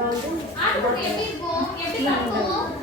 ஆட்டுக்குட்டி எப்படி இருக்கும்? எப்படி கத்தும்?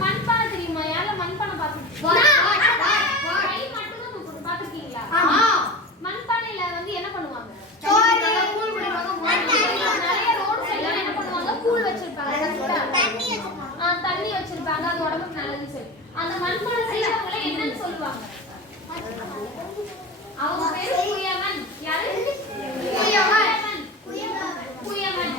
மண்பானை தெரியுமா? யார மண்பானை பாத்துருக்கீங்களா? மண்பானையில வந்து என்ன பண்ணுவாங்க? நிறைய ரோட் சைடுல என்ன பண்ணுவாங்க? கூழ் வச்சிருப்பாங்க, தண்ணி வச்சிருப்பாங்க, அது உடம்புக்கு நல்லதுன்னு சொல்லி. அந்த மண்பானை செய்யறவங்கள என்னன்னு சொல்லுவாங்க? அவங்க பேரு குயவன். யாரு? குயவன். குயவன்.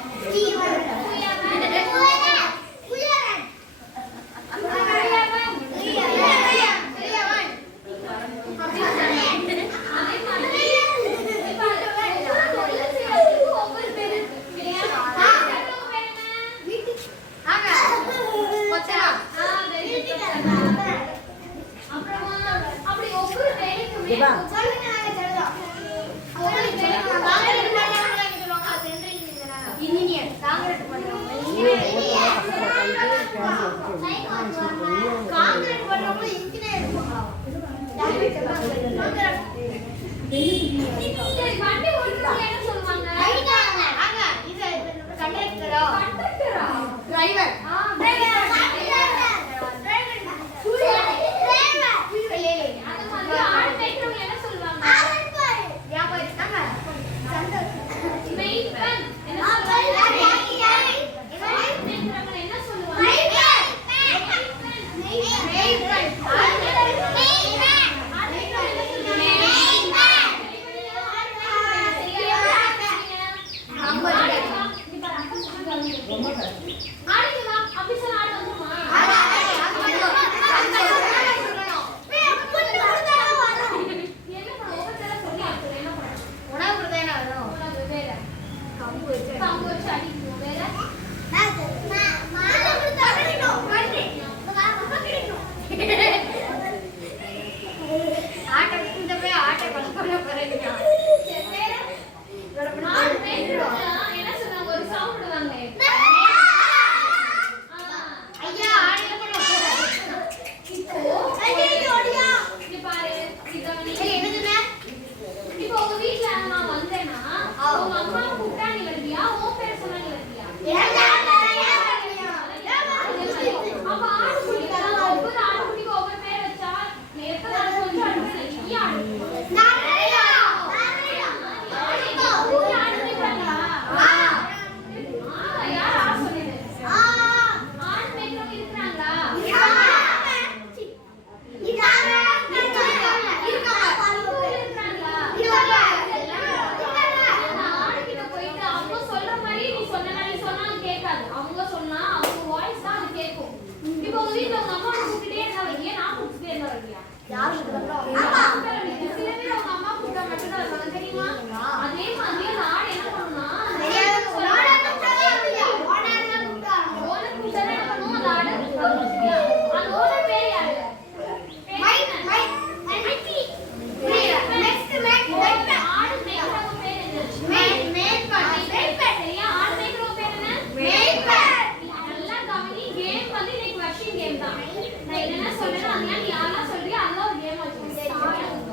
நான் என்ன சொல்றேன்னா நீ யாரா சொல்றியா அல்லாஹ் கேம் வச்சிருக்கேன்.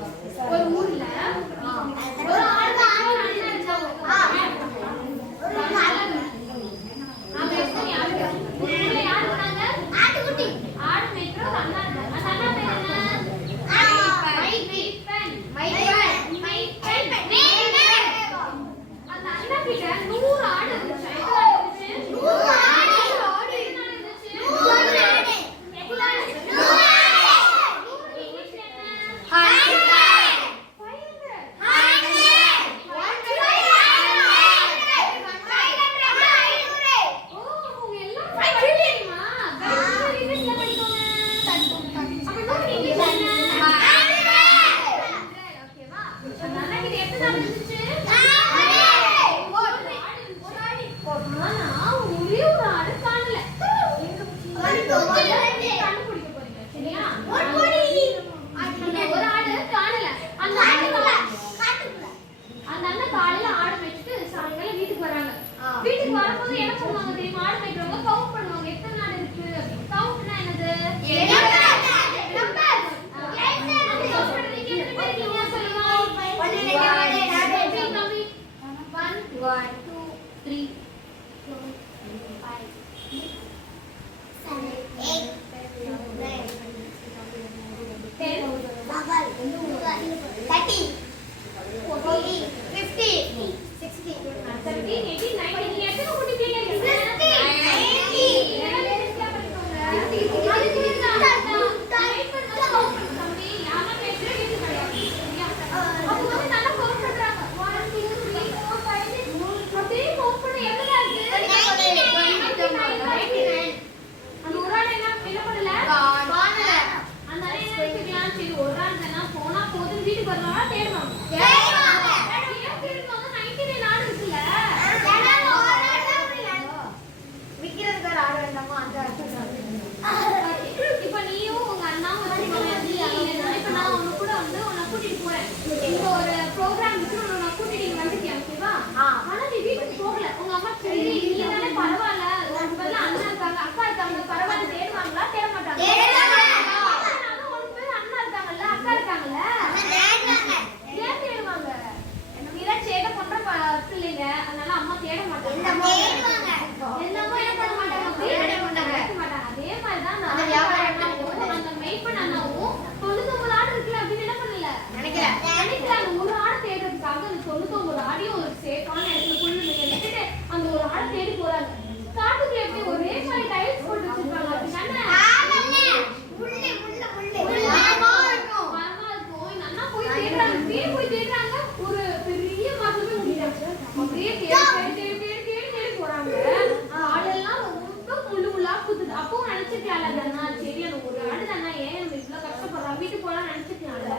நினைச்சுக்கலாம்ல தானா, சரி அது ஒரு ஆடு தானா, ஏன் நம்ம இவ்வளவு கஷ்டப்படுறோம், வீட்டுக்கு போலாம் நினைச்சுக்கலாம்ல.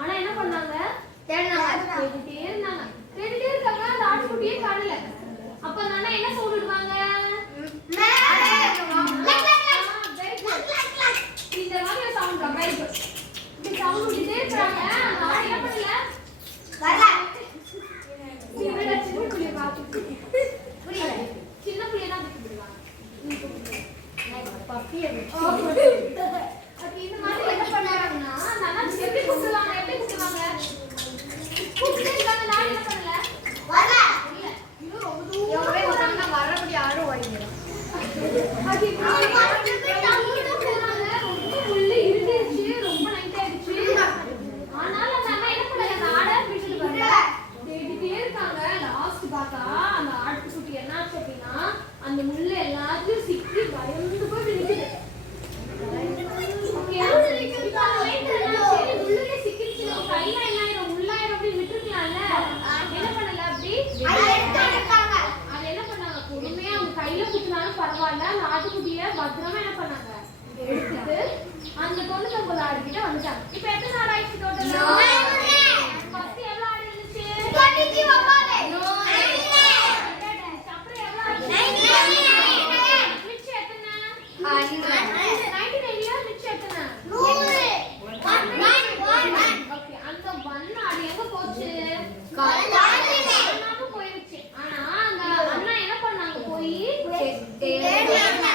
ஆனா என்ன பண்ணாங்க, தேடிட்டே இருந்தாங்க. தேடிட்டே இருக்காங்க, அந்த ஆட்டுக்குட்டியே காணல. அப்ப அந்த அண்ணா என்ன சவுண்ட் விடுவாங்க, இந்த மாதிரி சவுண்ட் தான். Very good. இப்படி சவுண்ட் விட்டுட்டே இருக்காங்க. அந்த ஆடு என்ன பண்ணல, வரல. இவட சின்ன புள்ளிய பாத்து புரியல, சின்ன புள்ளிய தான் விட்டுடுவாங்க. பப்பிய அது இந்த மாதிரி என்ன பண்ணாங்கன்னா, நானா எப்படி கூப்பிடுவாங்க, எப்படி கூப்பிடுவாங்க, கூப்பிட்டே இருக்காங்க. நான் என்ன பண்ணல, வரல. இல்ல இன்னும் ரொம்ப தூரம் போறாங்க, வரக்கூடிய ஆடு ஓடிடுறாங்க. அது புள்ளி இருந்துச்சு, ரொம்ப நைட் ஆயிடுச்சு. ஆனாலும் அந்த அண்ணா என்ன பண்ணல, அந்த ஆடை பிடிச்சிட்டு வரல. தேடிட்டே இருக்காங்க. லாஸ்ட் பார்த்தா அந்த ஆட்டுக்குட்டி என்னாச்சு அப்படின்னா, அந்த முள்ளு எல்லாத்தையும் சிக்கி பயந்து போய் விழுக்குது. முள்ளுக்கே சிக்கிடுச்சு, கையில என்னாயிரம் முள்ளாயிரம் அப்படி விட்டுருக்கலாம்ல. என்ன பண்ணல, அப்படி அது என்ன பண்ணாங்க, பொறுமையா அவங்க கையில குத்தினாலும் பரவாயில்ல, அந்த ஆட்டுக்குட்டிய பத்திரமா என்ன பண்ணாங்க, எடுத்துட்டு அந்த 99 ஆடு கிட்ட வந்துட்டாங்க. இப்ப எத்தனை ஆடு ஆயிடுச்சு டோட்டல்? ஃபர்ஸ்ட் எவ்வளவு ஆடு இருந்துச்சு? 29. அப்புறம் எவ்வளவு ஆச்சு? மிச்சம் எத்தனை? 99ல மிச்சம் எத்தனை? 100. ஓகே, அந்த 1 ஆடு எங்க போச்சு? காணாம போயிடுச்சு. ஆனா அந்த அண்ணா என்ன பண்ணாங்க, போய் தேடுறாங்க.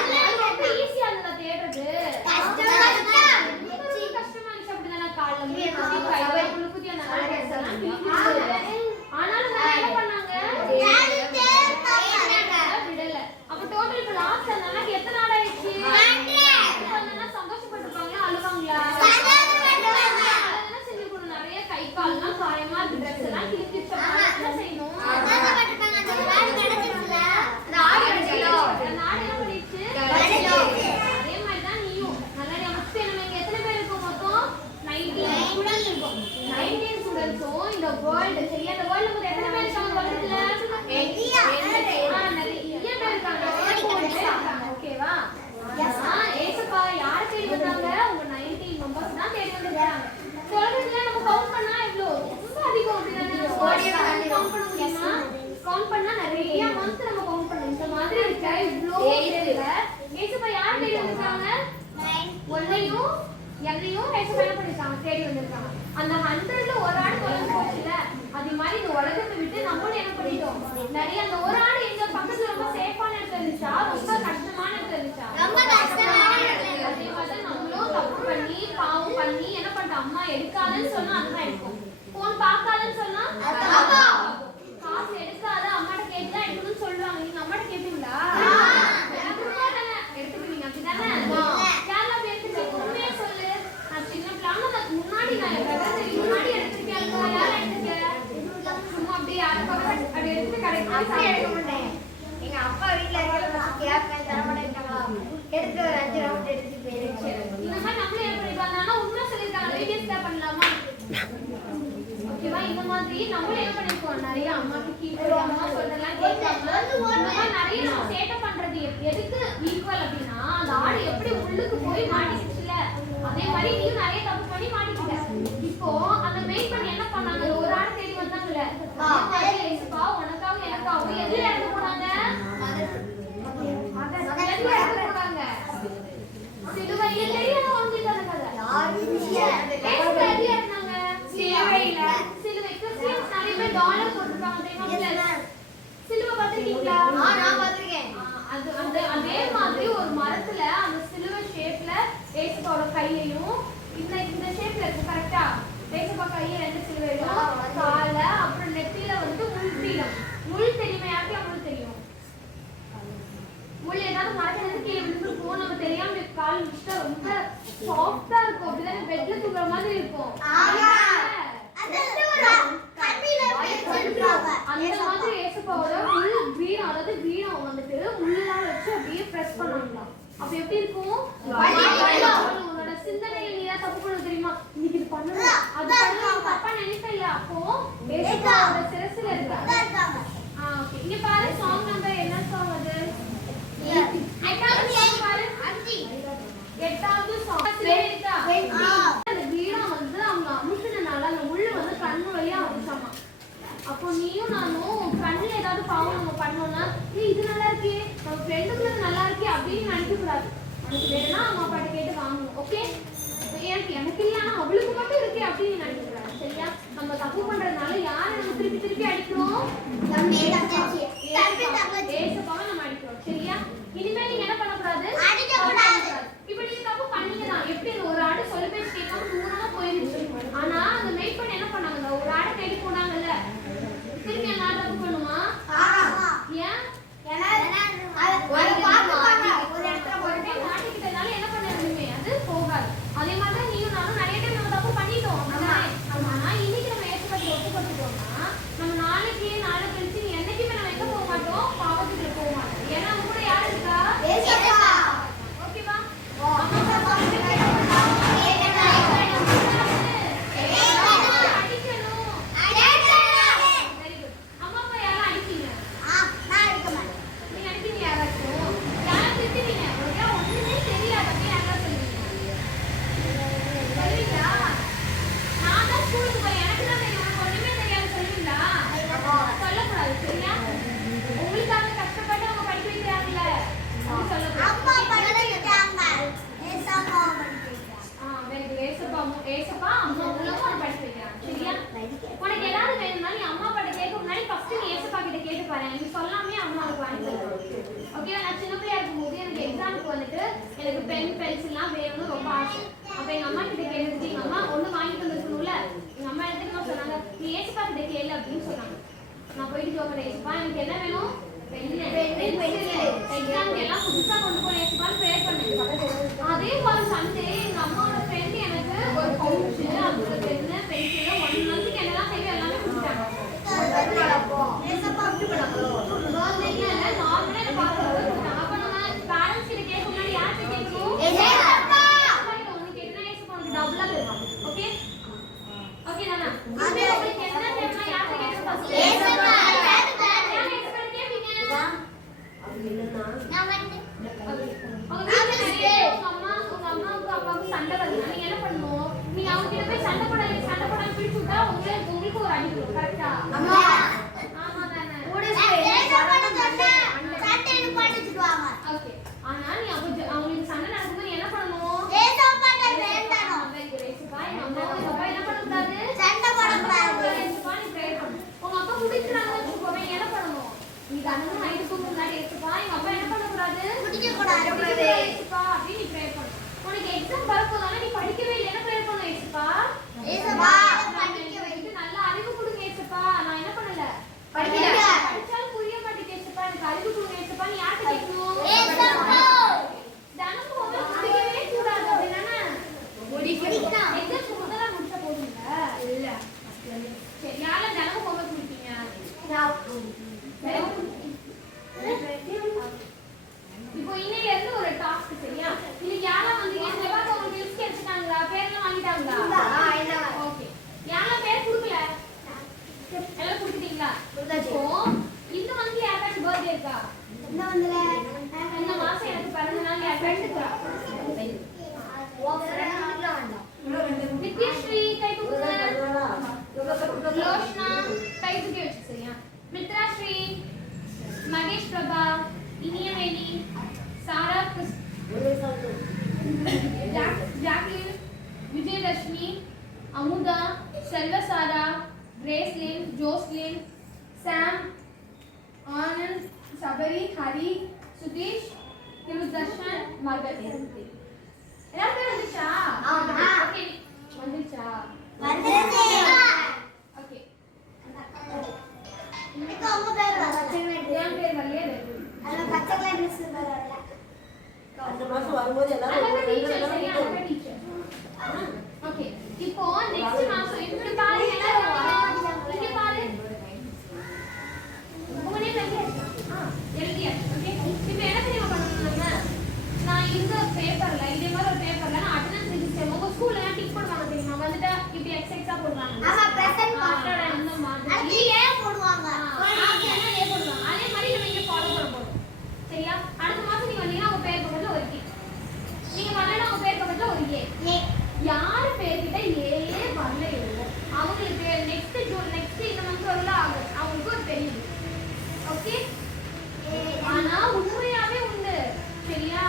ரொம்ப ஈஸியா இருந்ததா தேடுறது? கஷ்டமா இருந்துச்சு. அப்படிதானே, கால்ல முழுக்குத்தி கையில முழுக்குத்தி அந்த நாடெல்லாம் கிழிச்சிட்டு. ஆனாலும் என்ன பண்ணாங்க, விடல. அப்ப டோட்டல் இப்ப லாஸ்ட் அந்த எத்தனை ஆடு ஆயிடுச்சு? சந்தோஷப்பட்டிருப்பாங்களா, அழுவாங்களா? அதெல்லாம் செஞ்சு கூட நிறைய கை கால்லாம் காயமா இருக்கு, ட்ரெஸ் எல்லாம் கிழிச்சிச்சு. என்ன செய்யணும், அதே மாதிரிதான் நீயும் நல்லா ஞாபகம். நம்ம எத்தனை பேர் இருக்கோம் மொத்தம்? 19 ஸ்டூடண்ட்ஸ் இருக்கோம். 19 ஸ்டூடண்ட்ஸும் இந்த வேர்ல்டு, சரியா? இந்த வேர்ல்ட்ல மொத்தம் எத்தனை பேர் இருக்காங்க உலகத்துல? நிறைய பேர் இருக்காங்க. ஓகேவா? ஏசப்பா யாரை தேடி வந்தாங்க? உங்க 19 மெம்பர்ஸ் தான் தேடி வந்திருக்காங்க. உலகத்துல நம்ம கவுண்ட் பண்ணா எவ்வளவு? ரொம்ப அதிகம். கவுண்ட் பண்ண முடியுமா? கவுண்ட் பண்ணா நிறைய மந்த் நம்ம கவுண்ட் பண்ணணும். இந்த மாதிரி இருக்க இவ்ளோ பேர்ல ஏசப்பா யார் தேடி வந்திருக்காங்க? ஒன்னையும் என்னையும் ஏசப்பா என்ன பண்ணிருக்காங்க, தேடி வந்திருக்காங்க. அந்த 100ல ஒரு ஆடு தொலைஞ்சு போச்சுல, அதே மாதிரி இந்த உலகத்தை விட்டு நம்மளும் என்ன பண்ணிட்டோம், நிறைய அந்த ஒரு ஆடு எங்க பக்கத்துல ரொம்ப சேஃபான இடத்துல இருந்துச்சா, ரொம்ப கஷ்டமான இடத்துல இருந்துச்சா? ரொம்ப கஷ்டமான இடத்துல. அதே மாதிரி நம்மளும் தப்பு பண்ணி பாவம் பண்ணி என்ன பண்றோம், அம்மா எடுக்காதன்னு சொன்னா அதுதான் எடுக்கும். போன் பார்க்காதன்னு சொன்னா காசு எடுக்காத, அம்மாட்ட கேட்டுதான் எடுக்கணும்னு சொல்றாங்க. நீங்க அம்மாட்ட கேட்பீங்களா? எடுத்துக்குவீங்க அப்படிதானே? யாரெல்லாம் அப்படி எடுத்துக்கீங்க? உண்மையா சொல்லு. நான் சின்ன பிள்ளைங்க முன்னாடி முன்னாடி எடுத்துருக்கேன். யாரும் எடுத்துக்க சும்மா அப்படியே அப்படி எடுத்து கிடைக்கும் எடுக்க மாட்டேன். எங்க அப்பா வீட்டுல இருக்கிற தர மாட்டேங்கிறாங்களா, எடுத்து ஒரு 5 ரவுண்ட் எடுத்து போயிருச்சு. இந்த மாதிரி நம்மளே என்ன பண்ணிருக்காங்க, ஆனா உண்மை சொல்லியிருக்காங்க, வீடியோஸ் தான் பண்ணலாமா? ஓகேவா? இந்த மாதிரி நம்மளே என்ன பண்ணிருக்கோம், நிறைய அம்மாக்கு கீழே அம்மா சொல்றதெல்லாம் கேட்காம இந்த மாதிரி நிறைய நம்ம சேட்டை பண்றது எதுக்கு ஈக்குவல் அப்படின்னா, அந்த ஆடு எப்படி உள்ளுக்கு போய் மாட்டிக்கிச்சுல, அதே மாதிரி நீயும் நிறைய தப்பு பண்ணி மாட்டிக்கிட்ட. இப்போ அந்த மெயின் பண்ணி என்ன பண்ணாங்க, ஒரு ஆடு தேடி வந்தாங்கல்ல, ஏசப்பா உனக்காக எனக்காக எதுல எடுத்து போனாங்க, சிலுவையில் தெரியாத வாங்கிட்டாங்க கதை. சிலுவையில சிலுவை கிறிஸ்டியன்ஸ் நிறைய பேர் டாலர் போட்டுருக்காங்க தெரியுமா? சிலுவை பார்த்திருக்கீங்களா? நான் பார்த்திருக்கேன். அது அதே மாதிரி ஒரு மரத்துல அந்த சிலுவை ஷேப்ல ஏசப்பாவோட கையையும் இந்த ஷேப்ல இருக்கு கரெக்ட்டா? ஏசப்பா கையை 2 சிலுவையும் கால அப்புறம் நெத்தியில வந்து முள் தெரியுமா? யாருக்கு முள் தெரியும்? முள் ஏதாவது மரத்துல கீழே விழுந்துருக்கும், நம்ம தெரியாம கால் விட்டா ரொம்ப சாஃப்டா இருக்கும், அப்படிதான் பெட்ல தூங்குற மாதிரி இருக்கும். அந்த மாதிரி ஏசப்பாவோட முள் வீணம், அதாவது வீணம் வந்துட்டு முள்ளெல்லாம் வச்சு அப்படியே பிரஸ் பண்ணாங்களாம். அப்ப எப்படி இருக்கும்? உன்னோட சிந்தனையில் நீ ஏதாவது தப்பு பண்ண தெரியுமா, இன்னைக்கு இது பண்ணணும் அது பண்ணணும் தப்பா நினைப்ப இல்ல, அப்போ ஏசப்பாவோட சிரசுல இருக்காங்க. இங்க பாரு, சாங் நம்பர் என்ன சாங் அது? I can't see பாரு. அப்படின்னு நினைக்க கூடாது. உனக்கு வேணும்னா அம்மா அப்பாட்ட கேட்டு வாங்கணும். ஓகே? எனக்கு இல்ல ஆனா அவளுக்கு மட்டும் இருக்கு அப்படின்னு நினைக்க கூடாது. சரியா? நம்ம தப்பு பண்றதுனால யாரை நம்ம திருப்பி திருப்பி அடிக்கிறோம்? ஏசப்பாவை நம்ம அடிக்கிறோம். சரியா? இனிமேல் நீங்க என்ன பண்ணக்கூடாது? அடிக்கக்கூடாது. இப்ப நீங்க தப்பு பண்ணீங்கன்னா எப்படி ஒரு ஆடு சொல்ல பேச்சு கேட்காம தூரமா போயிருச்சு. ஆனா அந்த மேட் பண்ண என்ன பண்ணாங்க? ஒரு ஆடை தேடி போனாங்கல்ல. திருப்பி அந்த ஆடு தப்பு பண்ணுமா? ஏன்? மாட்டிக்கிட்டதால என்ன பண்ணணுமே அது போகாது. அதே மாதிரி நீயும் நானும் நிறைய டைம் நம்ம தப்பு பண்ணிட்டோம். ஆனா இன்னைக்கு நம்ம ஏற்பட்டு ஒப்புக்கொண்டுட்டோம்னா நம்ம நாளைக்கு நாளை கழிச்சு என்னைக்குமே நம்ம எங்க போக மாட்டோம்? பாவத்துக்குள்ள போக மாட்டோம். ஏன்னா நம்ம கூட யாரு இருக்கா? ஓகேவா? எனக்கு பென் பென்சில்லாம் வேணும்னு ரொம்ப ஆசை. அப்ப எங்க அம்மா கிட்ட கேட்டுட்டு எங்க அம்மா ஒண்ணு வாங்கிட்டு வந்துருக்கணும்ல. எங்க அம்மா எடுத்துட்டு சொன்னாங்க நீ ஏசப்பா கிட்ட கேளு அப்படின்னு சொன்னாங்க. நான் போயிட்டு ஜோக்கட ஏசப்பா எனக்கு என்ன வேணும்? எக்ஸாம் எல்லாம் புதுசா கொண்டு போய் ஏசப்பான்னு ப்ரேயர் பண்ணேன். அதே போல சண்டே எங்க அம்மாவோட ஃப்ரெண்ட் எனக்கு ஒரு பவுச் அதோட பென்னு பென்சில் 1 மந்த்துக்கு என்னெல்லாம் தேவை எல்லாமே கொடுத்தாங்க. சண்டை வருது நீங்க என்ன பண்ணணும்? நீங்க அவங்க கிட்ட போய் சண்டை போடாம பிடிச்சு விட்டா உங்களுக்கு ஒரு அடி வரும். கரெக்ட்டா? ஆமா தானே. ஓகே. ஆனா நீ அவங்களுக்கு சண்டை நடக்கும்போது என்ன பண்ணணும்? ஏசப்பாட்ட வேண்டணும். ஏசப்பா அம்மா அப்பா என்ன பண்ணக்கூடாது? சண்டை போடக்கூடாது. ஏசப்பா நீ ப்ரேயர் பண்ணு. உங்க அப்பா குடிக்கிறாங்கன்னு வச்சுக்கோங்க என்ன பண்ணணும்? நீ கண்ணு நைட்டு தூங்க முன்னாடி ஏசப்பா எங்க அப்பா என்ன பண்ணக்கூடாது? குடிக்கக்கூடாது. ஏசப்பா அப்படின்னு நீ ப்ரேயர் பண்ணு. உனக்கு எக்ஸாம் வரப்போதானே நீ படிக்கவே இல்லை என்ன ப்ரேயர் பண்ணு? ஏசப்பா படிக்க வைத்து நல்ல அறிவு கொடுங்க ஏசப்பா. நான் என்ன பண்ணல? படிக்கல. படிச்சாலும் புரிய மாட்டேங்குது ஏசப்பா எனக்கு அறிவு கொடுங்க ஏசப்பா. நீ யார்கிட்ட கேட்கணும்? ஏசப்பா. தினமும் வந்து குடிக்கவே கூடாது அப்படிதானே? குடிக்கணும். எக்ஸாம் முதல்ல முடிச்சா போதுங்க? இல்ல. சரி யார தினமும் போக குடிப்பீங்க? இப்போ இன்னையில இருந்து ஒரு டாஸ்க் சரியா? இன்னைக்கு யாரா வந்தீங்க? செவ்வாய் உங்களுக்கு லிஸ்ட் எடுத்துட்டாங்களா? பேர்லாம் வாங்கிட்டாங்களா? ஓகே. யாரா பேர் கொடுக்கல? எல்லாம் கொடுத்துட்டீங்களா? இப்போ இந்த மந்த்ல யாராச்சும் பர்த்டே இருக்கா? இந்த மாசம் எனக்கு பிறந்த நாள் என் ஃப்ரெண்டுக்குறா. நித்யஸ்ரீ கை தூக்குங்க. லோஷ்னா கை தூக்கி வச்சு சரியா? Mithrasri, Mahesh Prabha, Iniyaveni, Sarah, Jacqueline, Vijayalakshmi, Amudha, Selvasara, Gracelin, Joslin, Sam, Anand, Sabari, Hari, Sudheesh, Thirudarshan, Markath. எல்லாரும் பேர் வந்துச்சா? ஓகே வந்துச்சா? வந்துச்சு. ஓகே. இப்போ உங்க பேர் வரல. என் பேர் வரலையே. அத பச்சை கலர் Dress வரல. அந்த மாசம் வரும்போது எல்லாரும் டீச்சர். ஓகே. இப்போ நெக்ஸ்ட் மாசம் இப்படி பாருங்க எல்லாரும் இங்க பாரு. உங்க நேம் எழுதியா? எழுதியா? ஓகே. இப்போ என்ன தெரியுமா பண்ணனும் நான் இந்த பேப்பர்ல இதே மாதிரி ஒரு பேப்பர்ல நான் அட்டெண்டன்ஸ் ரெஜிஸ்டர் உங்க ஸ்கூல்ல எல்லாம் டிக் பண்ணுவாங்க தெரியுமா? வந்துட்டா இப்படி எக்ஸா போடுவாங்க. ஆமா பிரசன்ட் பாஸ்டர் அந்த மாதிரி. அது ஏன் போடுவாங்க? ஏ போடுவாங்க. அதே மாதிரி நம்ம இங்க ஃபாலோ பண்ண போறோம். சரியா? அடுத்த மாசம் நீங்க வந்தீங்கன்னா உங்க பேர் பக்கத்துல ஒரு கே. நீங்க வரலனா உங்க பேர் பக்கத்துல ஒரு ஏ. யார் பேர் கிட்ட ஏ வரலையோ அவங்களுக்கு நெக்ஸ்ட் இந்த மந்த் வரல ஆகும். அவங்களுக்கு ஒரு தெரியும். ஓகே? ஆனா உண்மையாவே உண்டு. சரியா?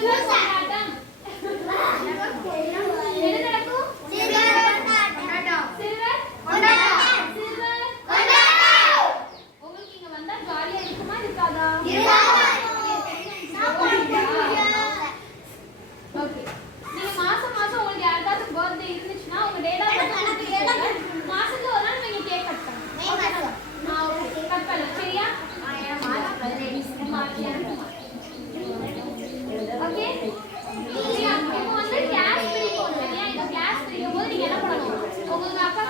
சிறுவர் கொண்டாட்டம். என்ன நடக்கும்? சிறுவர் கொண்டாட்டம். சிறுவர் கொண்டாட்டம். சிறுவர் கொண்டாட்டம். உங்களுக்கு இங்க வந்தா ஜாலியா இருக்குமா இருக்காதா? ஓகே. நீங்க மாசம் மாசம் உங்களுக்கு யாராவது பர்த்டே இருந்துச்சுன்னா உங்க டேட் ஆஃப் பர்த் மாசத்துல ஒரு நாள் நீங்க கேக் கட் பண்ணுங்க. ஓகே கட் பண்ணலாம் சரியா? ஓகே இப்போ வந்து கிளாஸ் பிரிப்போம் சரியா? இந்த கிளாஸ் பிரிக்கும் போது நீங்க என்ன பண்ணணும்? உங்க அக்கா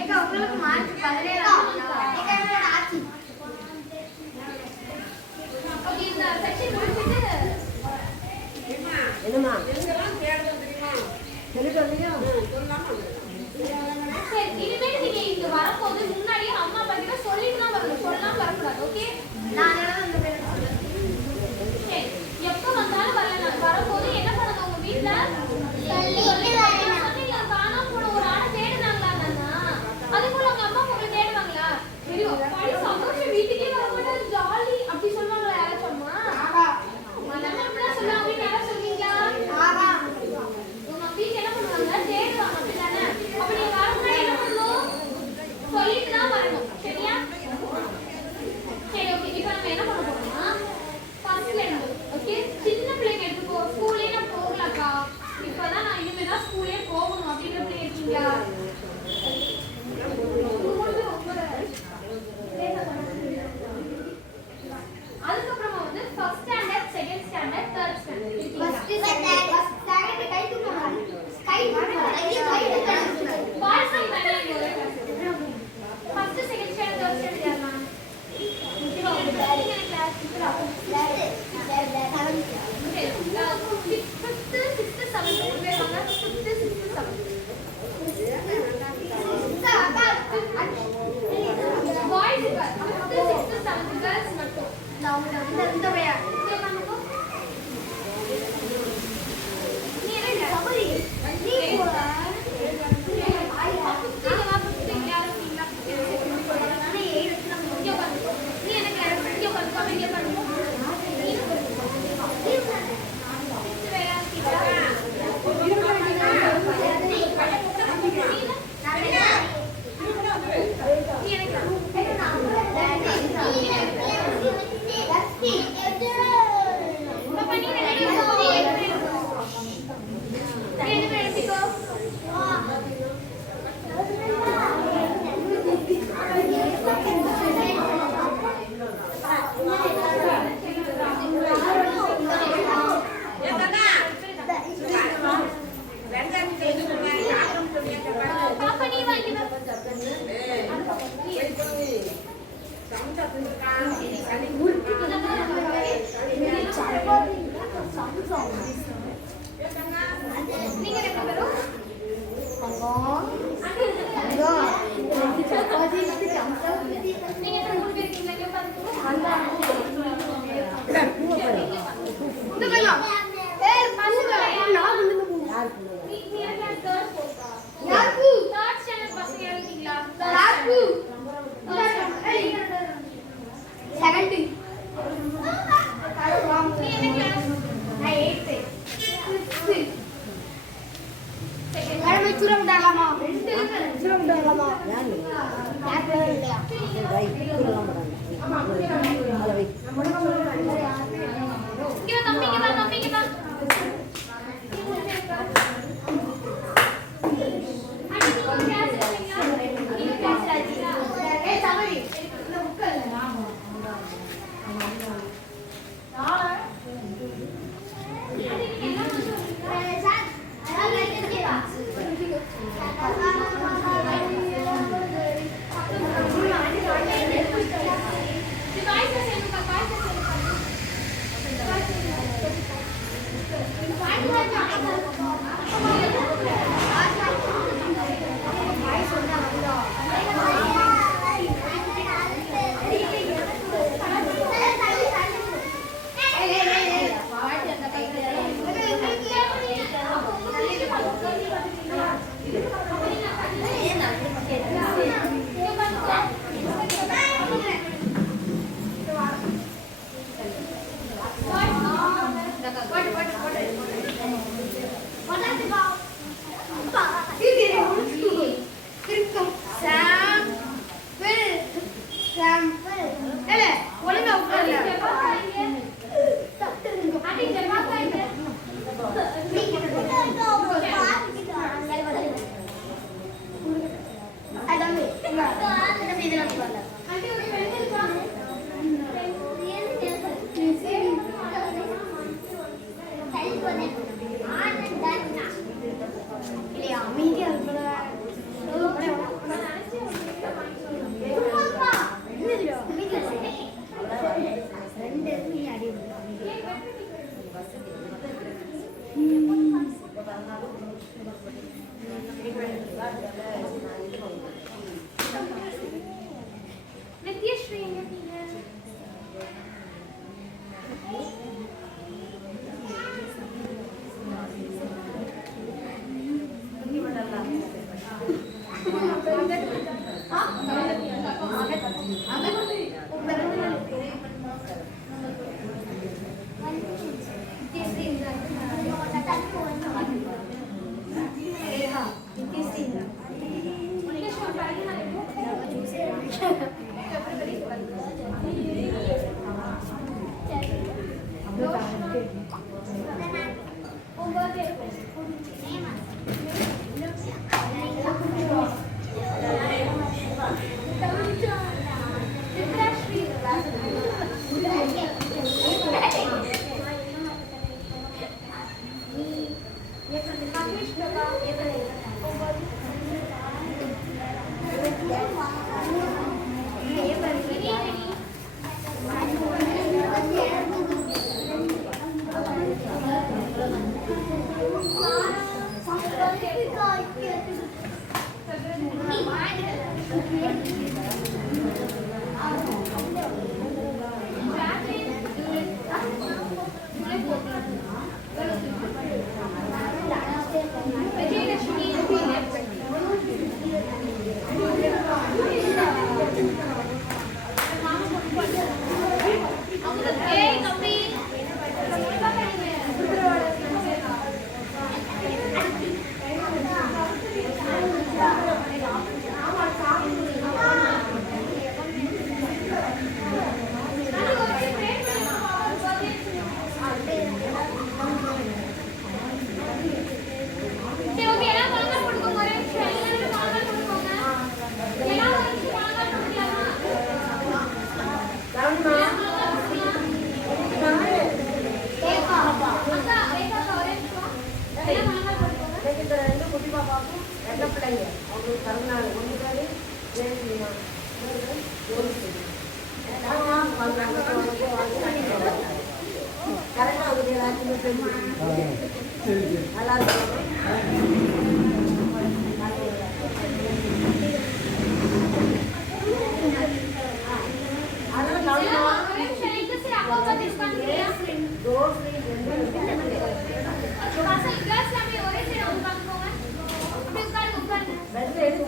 ஏங்க உங்களுக்கு மார்க் 17 ஆச்சு. ஓகே இந்த செக்ஷன் முடிச்சிட்டு என்னம்மா எங்கலாம் தேடுறது தெரியுமா? தெரியுமா? சொல்லாம சரி இனிமேல் நீங்க இங்க வரும்போது முன்னாடியே அம்மா பத்தின சொல்லிட்டு தான் வரணும். சொல்லாம வரக்கூடாது. ஓகே நான் அந்த பேர் சொல்றேன். சரி எப்ப வந்தாலும் வரலாம். வரும்போது என்ன பண்ணணும்? உங்க வீட்ல சொல்லிட்டு வரணும். சொன்னீங்க காணாம போன ஒரு ஆளை தேடுனாங்களா அண்ணா? அதுக்குள்ள உங்க அம்மா உங்களை தேடுவாங்களா? சரி அப்படி சந்தோஷம் வீட்டுக்கே வர மாட்டாங்க ஜாலி அப்படி சொல்லுவாங்களா யாராச்சும் அம்மா? நம்ம இப்படிலாம் சொல்லுவாங்க அப்படின்னு யாராவது சொல்லுவீங்களா? உங்க வீட்டுக்கு என்ன பண்ணுவாங்க? தேடுவாங்க அப்படிதானே? அப்ப நீங்க வர முன்னாடி என்ன பண்ணணும்? சொல்லிட்டு தான் வரணும் சரியா? சரி ஓகே இப்போ நம்ம என்ன பண்ண போறோம்னா ஃபர்ஸ்ட்ல இருந்து ஓகே சின்ன பிள்ளைங்க எடுத்துக்கோ. ஸ்கூலே நான் போகலக்கா இப்பதான் நான் இனிமே தான் ஸ்கூலே போகணும் அப்படிங்கிற பிள்ளைங்க இருக்கீங்களா? அதுக்கப்புறமா வந்து first standard second standard third standard இருக்கீங்களா? செகண்ட் கை தூக்குங்க. கை boys and girls first second standard third standard யாரா? நித்யஸ்ரீ எங்க இருக்கீங்க?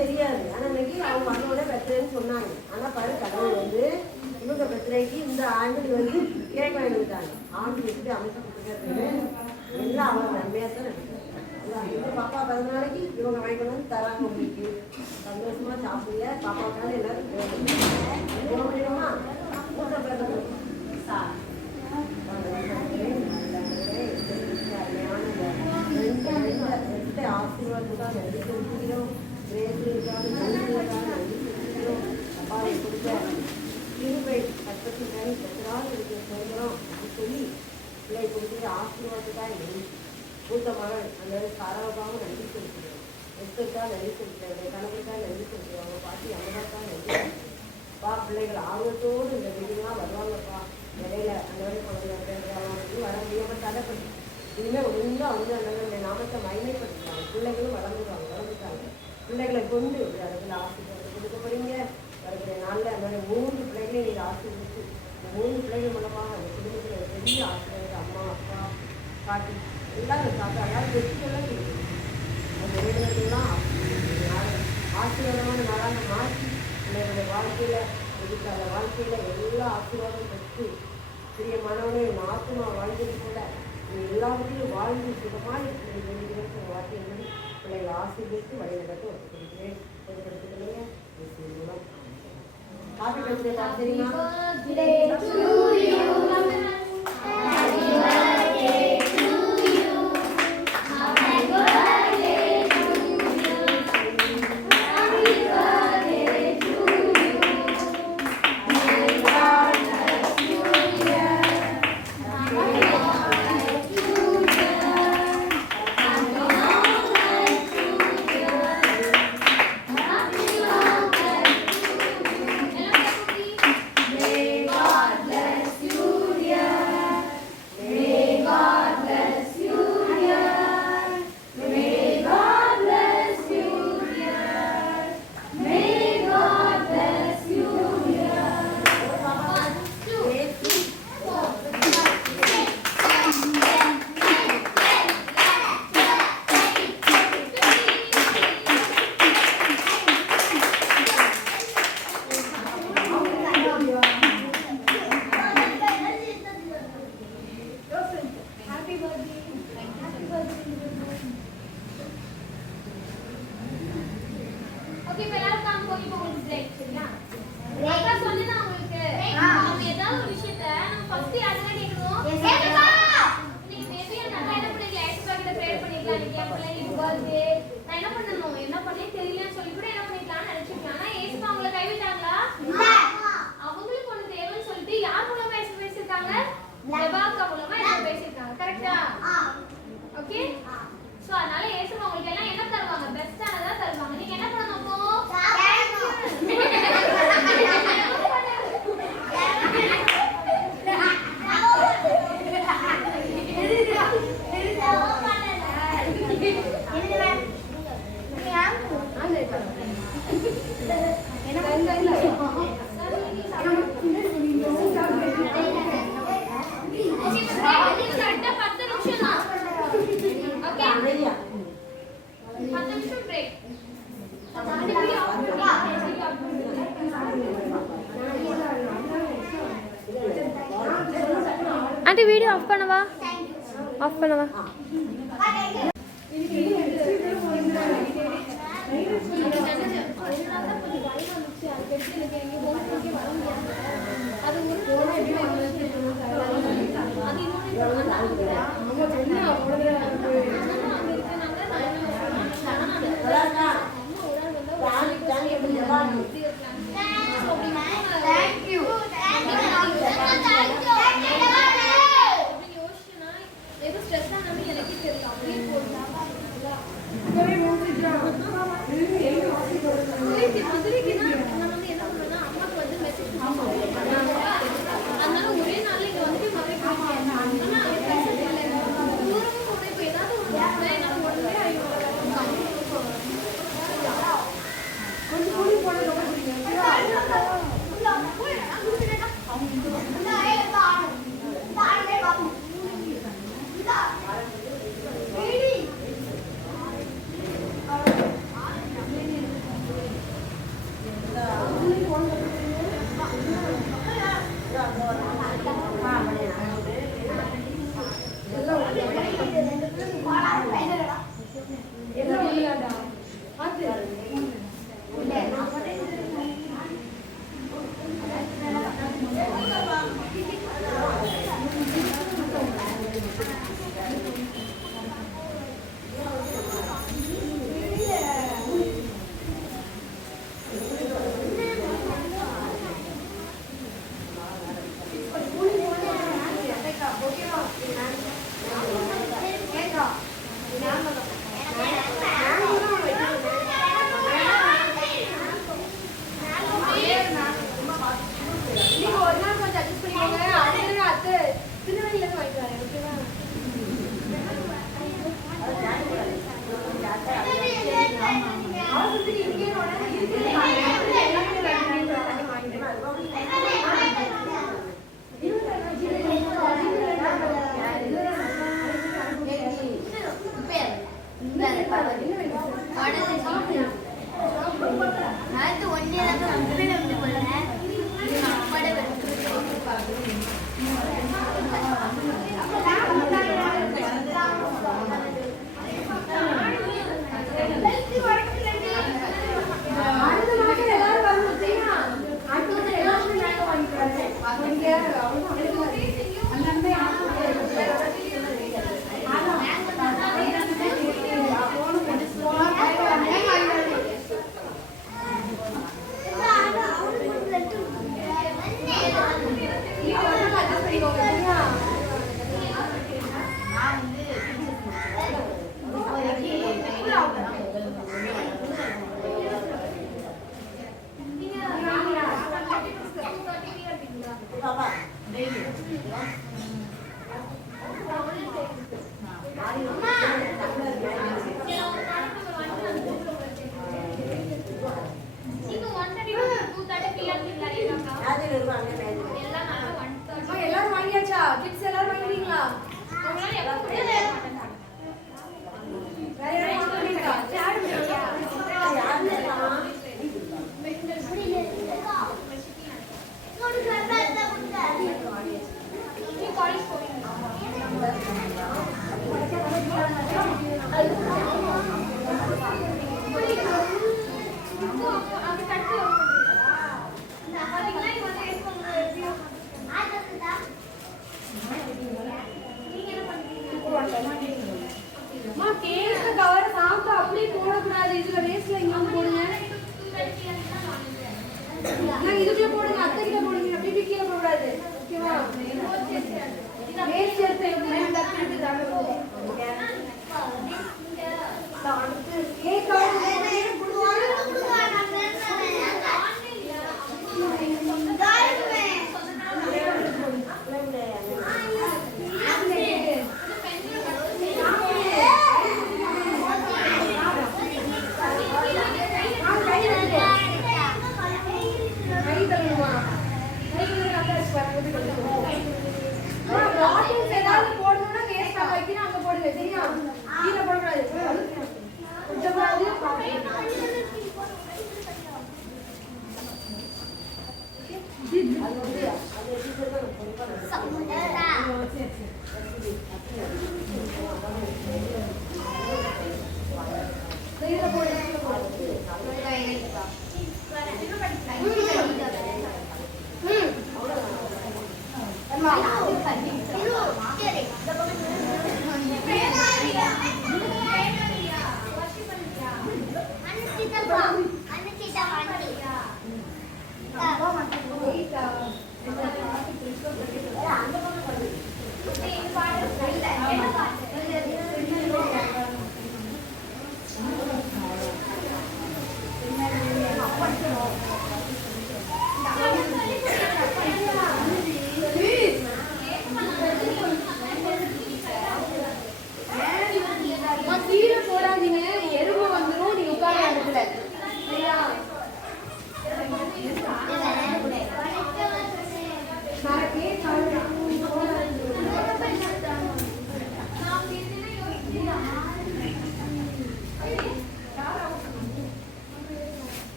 தெரியாது. ஆனா இன்னைக்கு அவங்க மகளோட பெற்றேன்னு சொன்னாங்க. ஆனா பாரு கடவுள் வந்து இவங்க பெற்றேக்கு இந்த ஆண்டு வந்து கேட்க வேண்டியிருக்காங்க. ஆண்டு எப்படி அமைச்சு கொடுத்துருக்காரு எல்லாம் அவங்க நன்மையா தான் இருக்கு. பாப்பா 10 நாளைக்கு இவங்க வாங்கிக்கணும் வந்து தராங்க. உங்களுக்கு சந்தோஷமா சாப்பிடுங்க. பாப்பாவுக்காக எல்லாரும் போக முடியுமா? ஆசீர்வாதம் தான் நன்றி செலுத்துகிறோம். அப்பாவை கொடுத்த இருமை கற்பத்தின் பெற்றால் இருக்கிற சுதந்திரம் அப்படின்னு சொல்லி பிள்ளை கொடுத்துட்டு ஆசீர்வாதத்தான் மூத்த மகள் அந்த சாராவுக்காக நன்றி செலுத்துகிறோம். எஸ்தற்காக நன்றி செலுத்துகிறேன். கணவருக்காக நன்றி செலுத்துகிறோம். அவங்க பாட்டி அம்மாவுக்காக நன்றி பா. பிள்ளைகள் ஆர்வத்தோடு இந்த வீடுலாம் வருவாங்கப்பா. இடையில அந்த மாதிரி குழந்தை வர முடியாமல் தடைப்பட்டு இனிமேல் ஒழுங்காக வந்து அந்த நாமத்தை மகிமைப்படுத்துவாங்க. பிள்ளைகளும் வளர்ந்துட்டாங்க. பிள்ளைகளை கொண்டு ஒரு இடத்துல ஆசீர்வாதம் கொடுக்க போறீங்க. வரக்கூடிய நாளில் அந்த 3 பிள்ளைகளையும் நீங்கள் ஆசீர்வதிச்சு இந்த 3 பிள்ளைகள் மூலமாக அந்த குடும்பத்தில் பெரிய ஆசீர்வாதம் அம்மா அப்பா பாட்டி எல்லாரும் சாப்பிட்டு எல்லாரும் வெற்றிகள்லாம் கிடைக்கும். அந்த வேண்டுதலாம் ஆசீர்வாதமான நாளாக மாற்றி பிள்ளைகளுடைய வாழ்க்கையில் எதிர்கால வாழ்க்கையில் எல்லா ஆசீர்வாதம் பெற்று பெரிய மனவனை ஆத்மா வாழ்ந்தது போல எல்லாவற்றையும் வாழ்ந்து சுகமாக இருக்கிற வார்த்தைகளை பிள்ளைகள் ஆசீர்வதித்து வழிநடத்த ஒத்துக்கொள்கிறேன். ஏற்படுத்திக்கலையே மூலம் காப்பி பேசுகிறேன். தெரியுமா? Yeah. ஆண்டி வீடியோ ஆஃப் பண்ணவா? ஆஃப் பண்ணவா? எல்லாரும் வாங்கியாச்சா? கிட்ஸ் எல்லாரும் வாங்கிட்டீங்களா? கேக் கவர் சாப்பிட்டு அப்படியே போடக்கூடாது. இதுல வேஸ்ட்ல இங்க போடுங்க. இதுக்குள்ள போடுங்க, அத்தை கிட்ட போடுங்க. அப்படியே கீழே போடாது. ஓகேவா? வேஸ்ட் எடுத்து கேக் கவர் ஏதாவது போடணும்னா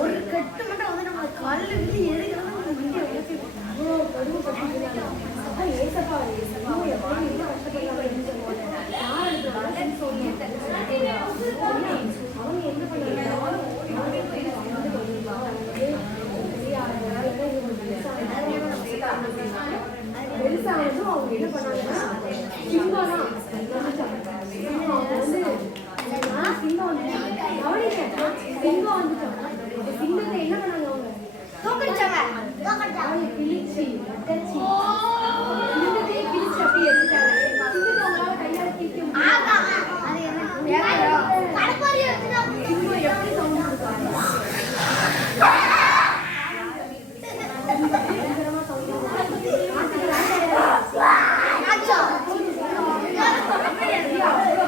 ஒரு கட்டு மட்டும் வந்து நம்ம காலில் விட்டு ஏறுகிறோம் அவங்க என்ன பண்ணாங்கன்னா சிங்கத்தை என்ன பண்ணாங்க அவங்க தோக்கடிச்சாங்க கிழிச்சு சிங்கத்தையே கிழிச்சு அப்படி எடுத்துட்டாங்க சிங்கத்தை அவங்களால கையால கிழிக்க சிங்கம் எப்படி சவுண்ட் கொடுத்தாங்க பயங்கரமா சவுண்ட்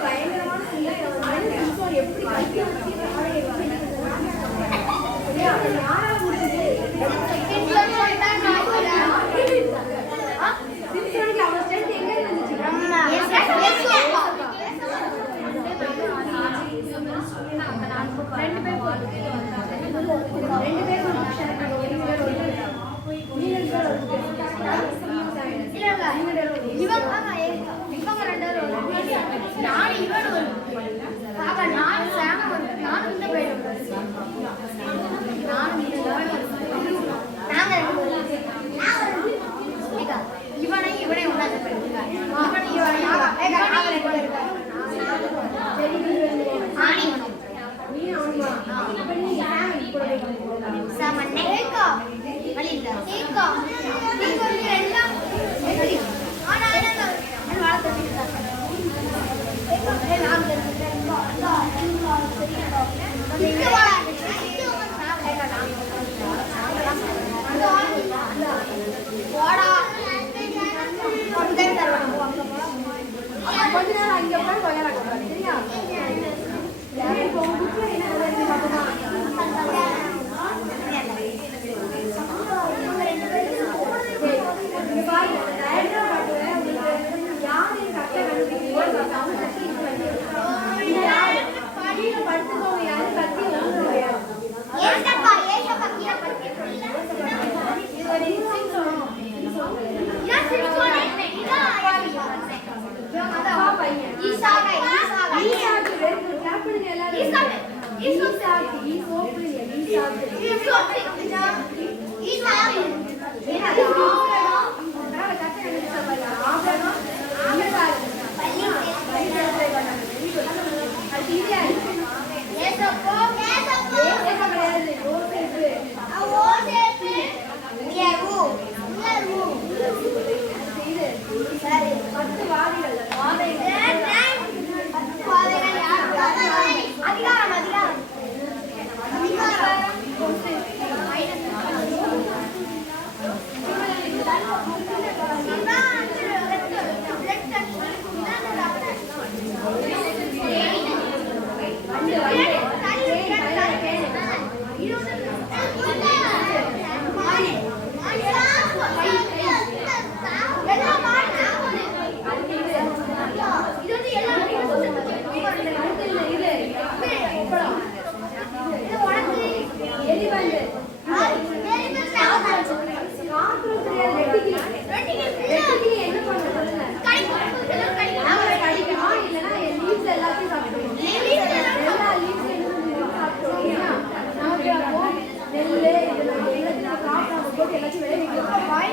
பயங்கரமான சிங்கம் எப்படி கொஞ்ச நேரம் அங்கே போய் விளையாட சரியா இப்போ உங்க புக்ல என்ன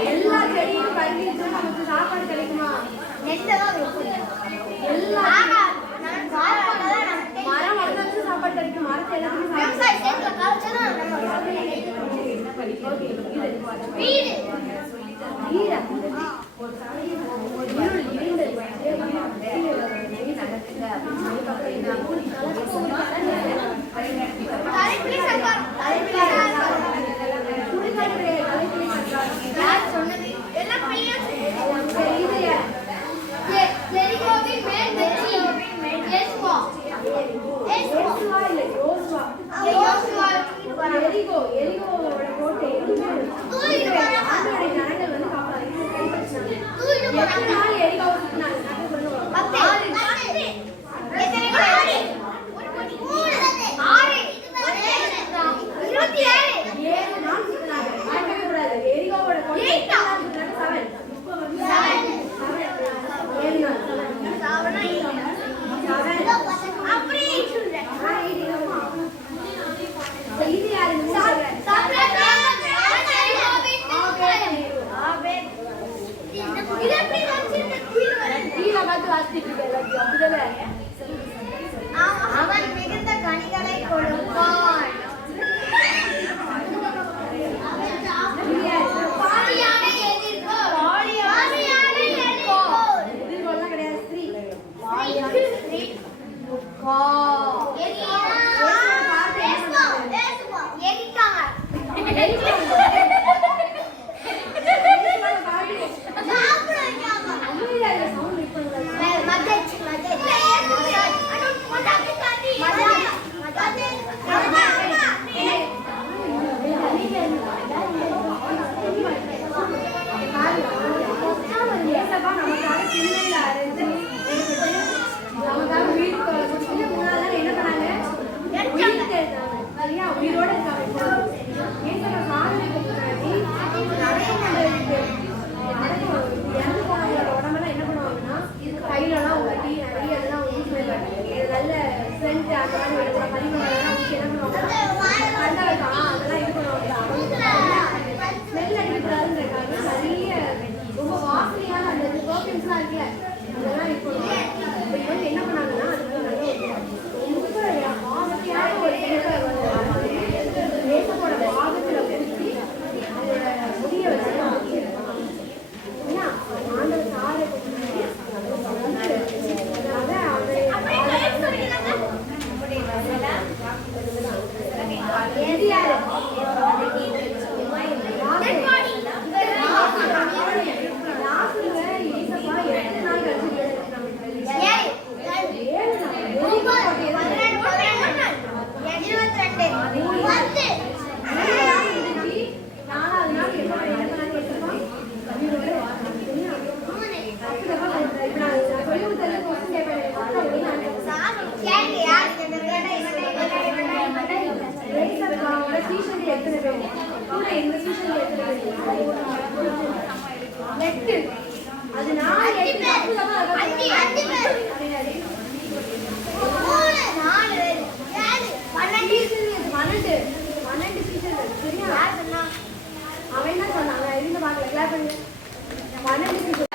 எல்லா செடியும் பறிச்சு நமக்கு சாப்பாடு கிடைக்குமா? எல்லா மரம் வளர்ந்து சாப்பாடு கிடைக்கும். மரத்தை எலிகோவோட கோட்டை ஜனங்கள் வந்து எத்தனை நாள் எலிகோவை சுத்தினாங்க? 7 நாள் சுத்தினாங்க. கூடாது. எலிகோவோட கோட்டை 7 அவன் மிகுந்த கனிகளை கொடுப்பான். உயிரோட உடம்பெல்லாம் என்ன பண்ணுவாங்கன்னா கையிலலாம் ஊட்டி நிறைய இதெல்லாம் ஊசி நல்ல சென்ட் அந்த மாதிரி பதிமூணு ஊசி என்ன பண்ணுவாங்க அதெல்லாம் இது பண்ணுவாங்க. ஸ்மெல் அடிக்கிறாருன்றதுக்காக நிறைய ரொம்ப வாசனையான அந்த பர்ஃப்யூம்ஸ்லாம் இருக்குல்ல அதெல்லாம் இது பண்ணுவாங்க. இப்போ இவங்க என்ன பண்ணாங்கன்னா தேசத்தோட பாகத்துல ஊற்றி அதோட முடிய வச்சு ஆண்டவர் சாரை அது நான் 12 சீசன் சரியா? அவன் என்ன சொன்னாங்க? இருந்து பார்க்கல கிளாப் பண்ணு. 12 சீசன்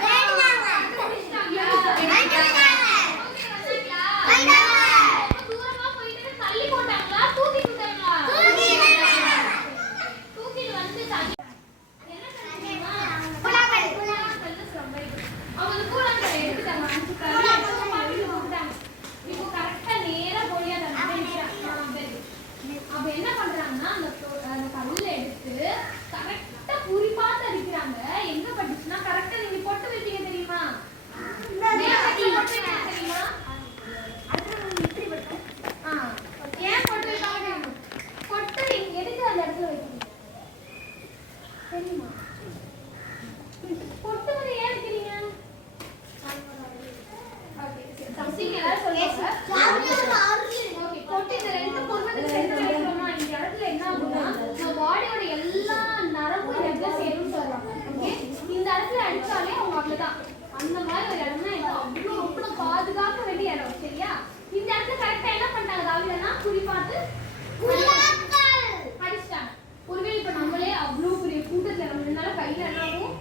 என்ன பண்றாங்கன்னா அந்த கல்ல எடுத்து கரெக்டா குறி பார்த்து அடிக்கிறாங்க. எங்க பட்டுச்சுன்னா கரெக்டா நீங்க பொட்டு வைப்பீங்க தெரியுமா? தெரியுமா? ஏன் பொட்டு வைப்பாங்க? பொட்டு எதுக்கு அந்த இடத்துல வைக்கணும் தெரியுமா? பொட்டு வந்து ஏன் வைக்கிறீங்க? சம்திங் எல்லாரும் சொல்லுங்க. ஓகே, பொட்டு இந்த ரெண்டு பொருளுக்கு சேர்த்து வைக்கிறோம்னா இந்த இடத்துல என்ன ஆகும்னா நம்ம பாடியோட எல்லா நரம்பும் எங்க சேரும்னு சொல்றாங்க. ஓகே, இந்த இடத்துல அடிச்சாலே அவங்க அவ்வளவுதான். அந்த மாதிரி ஒரு இடம்னா என்ன அவ்வளோ ரொம்ப பாதுகாக்க வேண்டிய இடம் சரியா? இந்த இடத்துல கரெக்டா என்ன பண்ணிட்டாங்க? தாவிலன்னா குறி பார்த்து அடிச்சிட்டாங்க. ஒருவேளை இப்ப நம்மளே அவ்வளோ பெரிய கூட்டத்துல நம்ம நின்னாலும் கையில என்ன ஆகும்?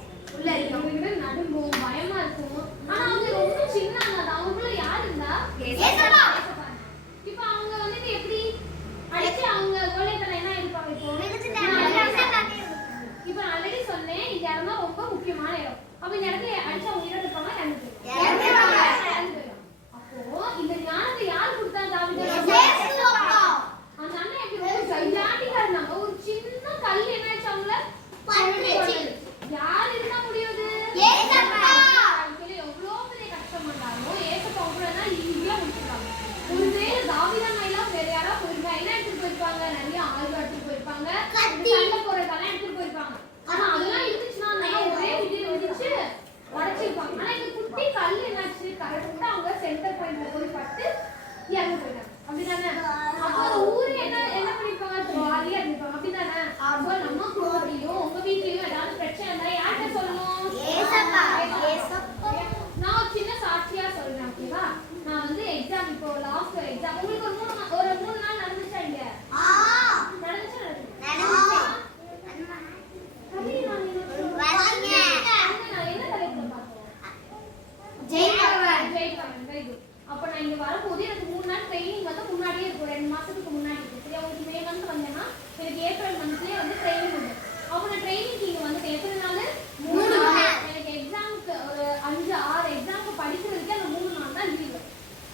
மாசத்துலயே வந்து ட்ரைனிங் உண்டு. அப்போ நான் ட்ரைனிங்க்கு இங்க வந்து எத்தனை நாள்? 3 நாள். எனக்கு எக்ஸாம்க்கு ஒரு 5-6 எக்ஸாம்க்கு படிக்கிறதுக்கு அந்த 3 நாள் தான் லீவு.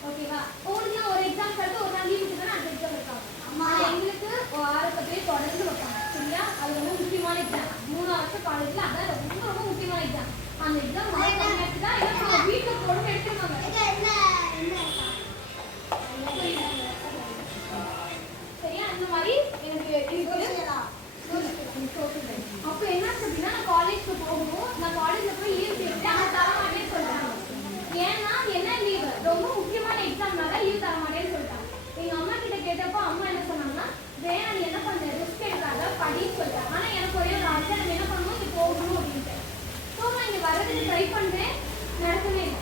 ஓகேவா? உங்களுக்கு ஒரு எக்ஸாம் கழிச்சு ஒரு நாள் லீவு விட்டுனா அந்த எக்ஸாம் வைப்பாங்க. எங்களுக்கு வாரத்துலேயே தொடர்ந்து வைப்பாங்க. சரியா? அது ரொம்ப முக்கியமான எக்ஸாம். 3 வருஷம் காலேஜ்ல அதான் ரொம்ப ரொம்ப முக்கியமான எக்ஸாம். அந்த எக்ஸாம் தான் என்ன பண்ணுவோம், வீட்டுல போட்டு எடுத்துருவாங்க. சரியா? இந்த மாதிரி எனக்கு அப்போ என்னாச்சு அப்படின்னா நான் காலேஜ்க்கு போகணும். நான் காலேஜ்ல போய் லீவ் கேட்டேன். அவங்க தர மாட்டேன்னு சொல்லிட்டாங்க. ஏன்னா என்ன லீவ், ரொம்ப முக்கியமான எக்ஸாம்னால லீவ் தர மாட்டேன்னு சொல்லிட்டாங்க. எங்க அம்மா கிட்ட கேட்டப்போ அம்மா என்ன சொன்னாங்கன்னா, வேணா நீ என்ன பண்ண, ரிஸ்க் எடுக்காத, படின்னு சொல்லிட்டாங்க. ஆனா எனக்கு ஒரே ஒரு ஆசை, நம்ம என்ன பண்ணணும், இங்க போகணும் அப்படின்ட்டு. ஸோ நான் இங்க வர்றதுக்கு ட்ரை பண்றேன், நடக்கவே இல்லை.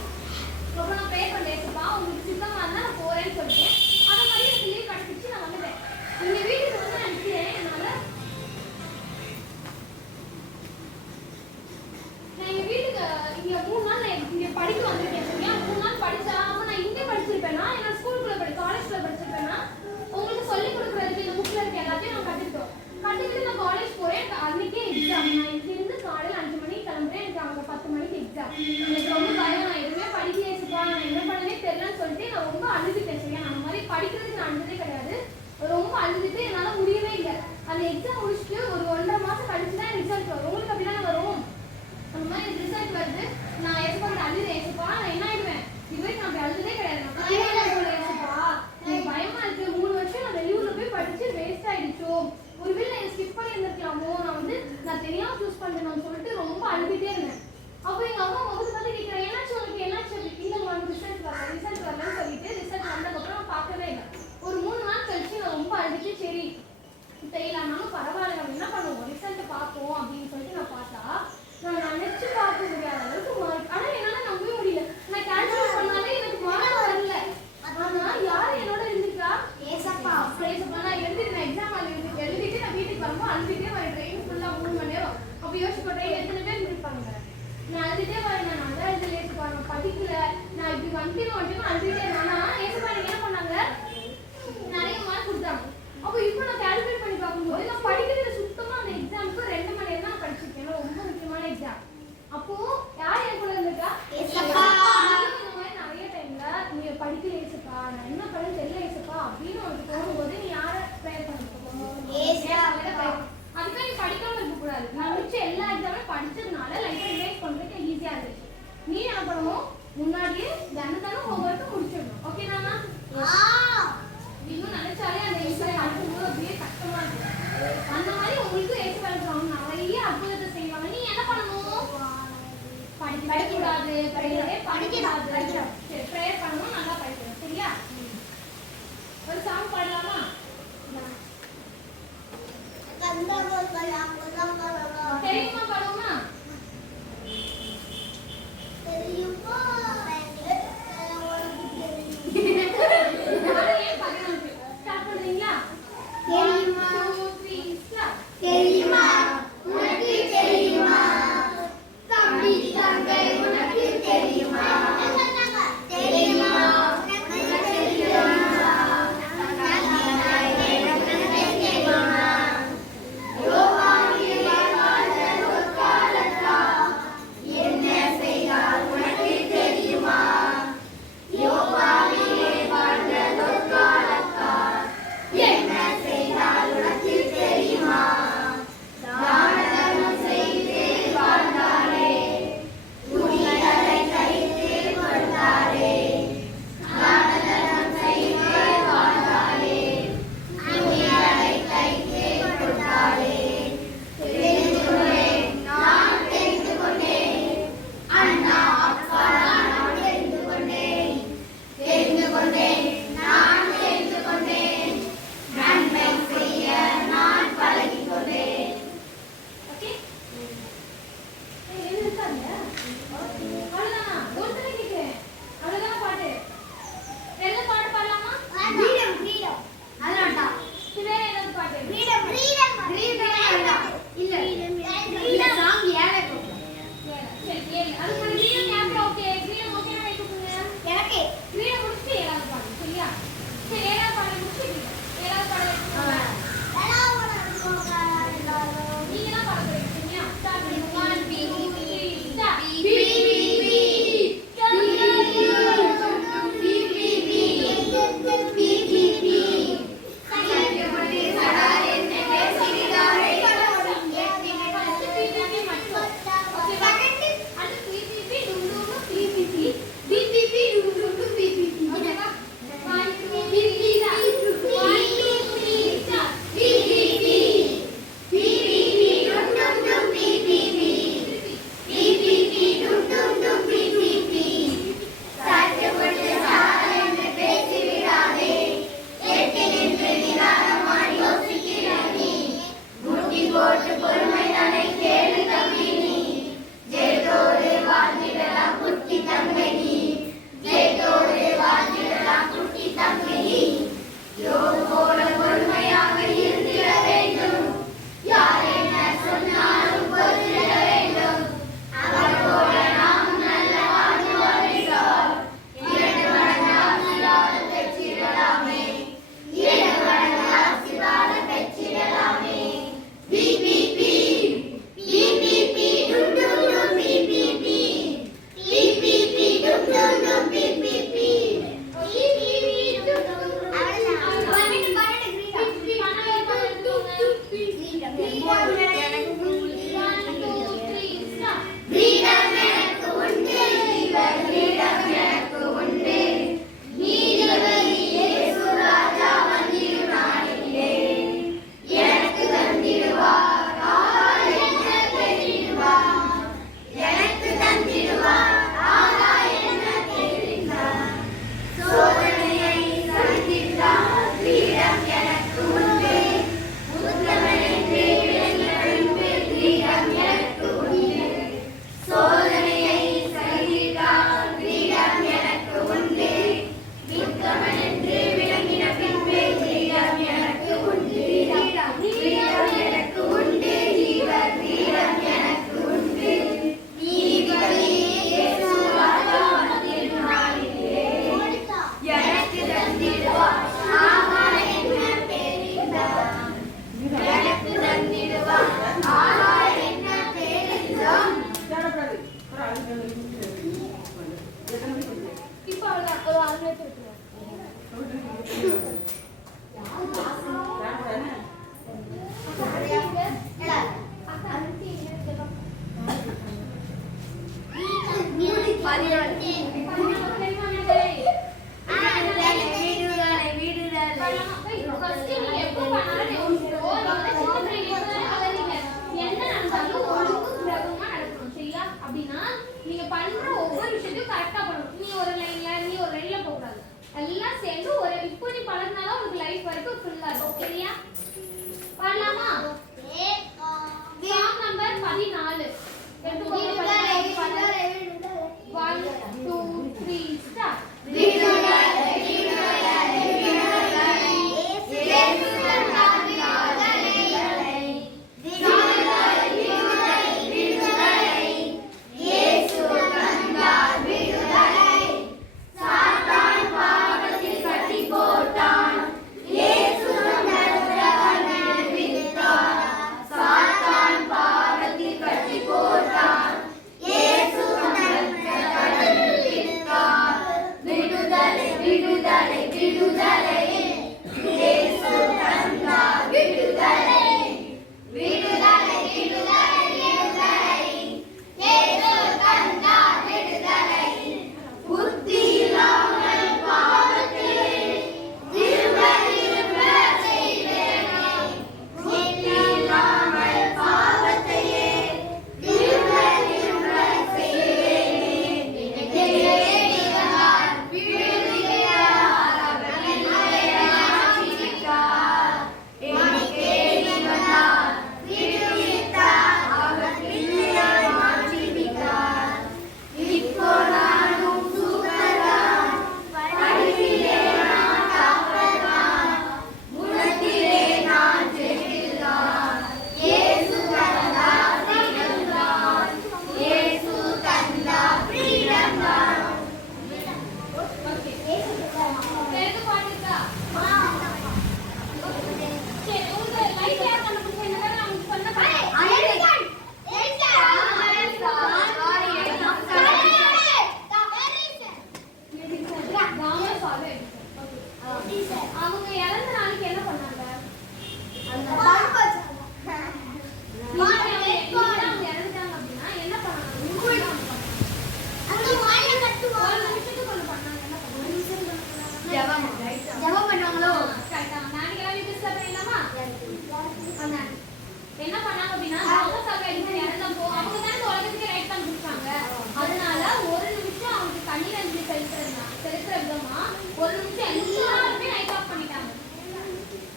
ரொம்ப நான் ப்ரே பண்ணேன்ப்பா, உங்களுக்கு சித்தமா இருந்தா நான் போறேன்னு சொல்லிட்டேன். அந்த மாதிரி எனக்கு லீவ் கிடைச்சிச்சு, நான் வந்துட்டேன். இங்க வீட்டுக்கு வந்து நினைக்கிறேன் என்னால நான் எங்க வீட்டுக்கு இங்க 3 நாள் இங்க படிக்க வந்திருக்கேன். சரியா? 3 நாள் படிச்சா நான் இங்கே படிச்சிருப்பேன்னா, என்ன ஸ்கூலுக்குள்ள காலேஜ்ல படிச்சிருப்பேன்னா, உங்களுக்கு சொல்லி கொடுக்குறதுக்கு இந்த புக்ல இருக்க எல்லாத்தையும் நான் கற்றுக்கிட்டோம். கற்றுக்கிட்டு நான் காலேஜ் போறேன். அன்னைக்கே எக்ஸாம். நான் இங்கிருந்து காலையில் 5 மணிக்கு கிளம்புறேன். எனக்கு அவங்க 10 மணிக்கு எக்ஸாம். எனக்கு ரொம்ப பயம். நான் எதுவுமே படிக்கலேச்சுப்பா, நான் என்ன பண்ணனே தெரியலன்னு சொல்லிட்டு நான் ரொம்ப அழுதுட்டேன். சரியா? நான் அந்த மாதிரி படிக்கிறதுக்கு நான் அழுததே கிடையாது. ரொம்ப அழுதுட்டு என்னால முடியவே இல்லை. அந்த எக்ஸாம் முடிச்சுட்டு ஒரு 1.5 மாசம் கழிச்சு தான் ரிசல்ட் வரும். உங்களுக்கு அப்படிதானே வரும்? அந்த மாதிரி ரிசல்ட் வருது. நான் ஏசப்பா அழுது, ஏசப்பா நான் என்ன ஆயிடுவேன், இதுவே நான் அப்படி அழுததே கிடையாது. ஏசப்பா எனக்கு பயமா இருக்கு, 3 வருஷம் நான் வெளியூர்ல போய் படிச்சு வேஸ்ட் ஆயிடுச்சோ, ஒருவேளை நான் ஸ்கிப் பண்ணி இருந்திருக்கலாமோ, நான் தெரியாம சூஸ் பண்ணணும்னு சொல்லிட்டு ரொம்ப அழுதுட்டே இருந்தேன். அப்போ எங்க அம்மா முகத்தை பார்த்து கேட்கிறேன், என்னாச்சு உனக்கு, என்னாச்சு அப்படி இல்லை உனக்கு ரிசல்ட் வரலன்னு சொல்லிட்டு ரிசல்ட் வந்ததுக்கப்புறம் நான் பார்க்கவே இல்லை. ஒரு 3 நாள் கழிச்சு நான் ரொம்ப அழுதுட்டு, சரி தெரியலனாலும் பரவாயில்ல, நம்ம என்ன பண்ணுவோம், ரிசல்ட் பார்ப்போம் அப்படின்னு சொல்லிட்டு நான் பார்த்தா, நான் நினைச்சு பார்க்க முடியாத அளவுக்கு மார்க். ஆனா என்னால நம்பவே முடியல. நான் கேல்குலேட் பண்ணாலே எனக்கு மார்க் வரல. ஆனா யார் என்னோட இருந்துக்கா? ஏசப்பா. ஏசப்பா நான் எழுதிட்டேன். எக்ஸாம் எழுதிட்டு நான் வீட்டுக்கு வரும்போது அழுதுட்டே வரேன். ட்ரெயின் ஃபுல்லா 3 மணி நேரம். அப்போ யோசிச்சு ட்ரெயின் எத்தனை பேர் இருந்திருப்பாங்க. நான் அழுதுட்டே வரேன். நான் நல்லா எழுதல ஏசப்பா, நான் படிக்கல, நான் இப்படி வந்துட்டு அழுதுட்டே இருந்தேன். ஆனா ஏசப்பா நீங்க என்ன பண்ணாங்க, நிறைய மார்க் கொடுத்தாங்க. அப்போ இப்போ நான் கேல்குலேட் பண்ணி பார்க்கும்போது நான் படிக்கிறது சுத்தமா அந்த எக்ஸாமுக்கு 2 மணி நேரம் தான் படிச்சிருக்கேன். ரொம்ப முக்கியமான எக்ஸாம். அப்போ யார் என் கூட இருந்திருக்கா? ஏசப்பா. இந்த மாதிரி நிறைய டைம்ல நீ படிக்கல ஏசப்பா, நான் என்ன பண்ண தெரியல ஏசப்பா அப்படின்னு உனக்கு தோணும்போது நீ யாரை ப்ரேயர் பண்ணிருக்கோம்? ஏசப்பா. அதுக்காக நீ படிக்காம இருக்க கூடாது. நான் முடிச்ச எல்லா எக்ஸாமே படிச்சதுனால லைஃப் ரிவைஸ் பண்றதுக்கு ஈஸியா இருந்துச்சு. நீ என்ன பண்ணணும், முன்னாடியே தினம் ஹோம்வொர்க் முடிச்சிடணும். ஓகேதானா? இன்னும் நினைச்சாலே அந்த எக்ஸாம் அடுக்கும்போது அப்படியே கஷ்டமா இருக்கும். அந்த மாதிரி உங்களுக்கு ஏசப்பா நிறைய அற்புதத்தை செய்வாங்க. நீ என்ன பண்ணணும், படிக்கக்கூடாது, படிக்கக்கூடாது, ப்ரேயர் பண்ணணும், நல்லா படிக்கணும். சரியா? ஒரு சாங் பாடலாமா? தெரியுமா பாடுவோமா? என்ன செய்தால் உனக்கு தெரியுமா? எல்லாம் சேர்ந்து ஒரு இப்போ நீ பழகினாலும் உங்களுக்கு லைஃப் வரைக்கும் ஃபுல்லா இருக்கும். சரியா? பண்ணலாமா? சாங் நம்பர் 14 எடுத்துக்கோங்க. 1 2 3 ஸ்டார்ட். அவங்க இறந்த நாளைக்கு என்ன பண்ணாங்க? அவங்க இறந்துட்டாங்க அப்படின்னா என்ன பண்ணாங்க? ஒரு நிமிஷத்துக்கு ஒண்ணு பண்ணாங்க. என்ன பண்ணாங்க? ஜெபம் பண்ணுவாங்களோ? கரெக்டா. நாளைக்கு டிஸ்கஸ் பண்ணலாமா? என்ன பண்ணாங்க அப்படின்னா அவங்களுக்காக இறந்தப்போ அவங்க தான் இந்த உலகத்துக்கு ரைட் பண்ணி கொடுத்தாங்க. அதனால ஒரு நிமிஷம் அவங்களுக்கு கண்ணீர் அஞ்சலி செலுத்துற விதமா ஒரு நிமிஷம் எல்லாருமே நைட் ஆஃப் பண்ணிட்டாங்க.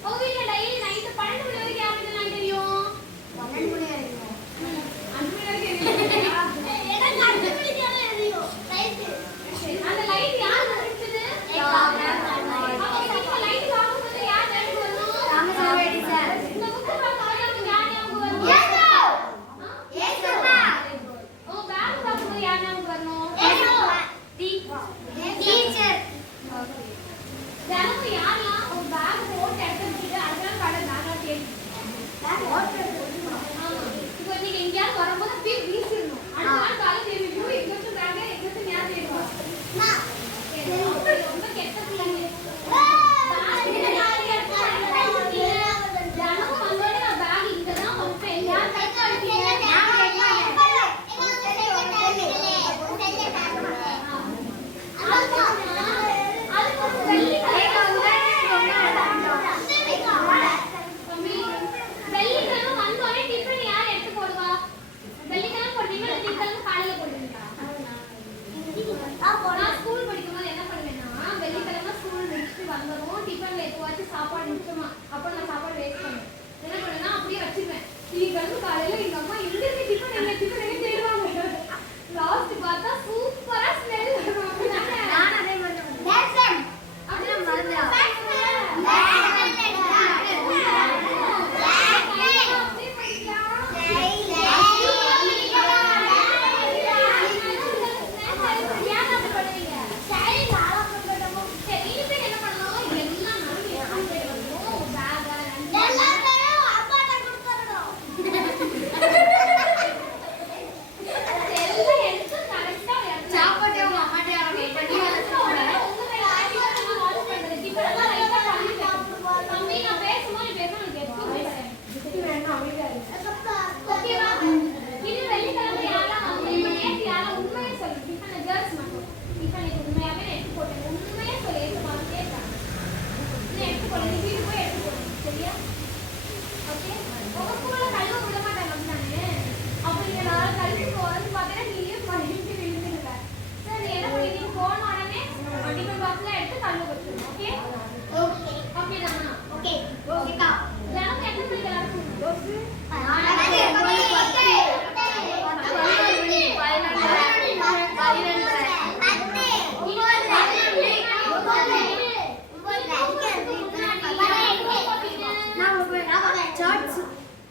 உங்க வீட்டுல டெய்லி நைட் 12 மணி வரைக்கும் யாருக்கு நான் தெரியும்? 12 மணி வரைக்கும் 5 மணி வரைக்கும் அந்த லைட் யார் முடிச்சது? அப்ப லைட் ஆகும்போது யார் லைட் வரணும்? ராமசாமி சார். இந்த புக் பார்த்தாலே அவங்க யார் ஞாபகம் வரும்? ஏசுமா. ஓ பேக் பார்க்கும்போது யார் ஞாபகம் வரணும்? டீச்சர். ஓகே. தினமும் யாரெல்லாம் ஒரு பேக் போட்டு எடுத்து வச்சுட்டு அதெல்லாம் கடை நானா தேடி இப்போ நீங்க எங்கேயாவது வரும்போது அப்படியே வீசிடணும். அடுத்த நாள் காலை தேடிட்டு எங்கேயும் பேக் எங்கேயும் ஞாபகம் தேடுவோம். ரொம்ப கெட்ட பிள்ளைங்க. தினமும் வந்தோடனே நான் பேக் இங்கே தான்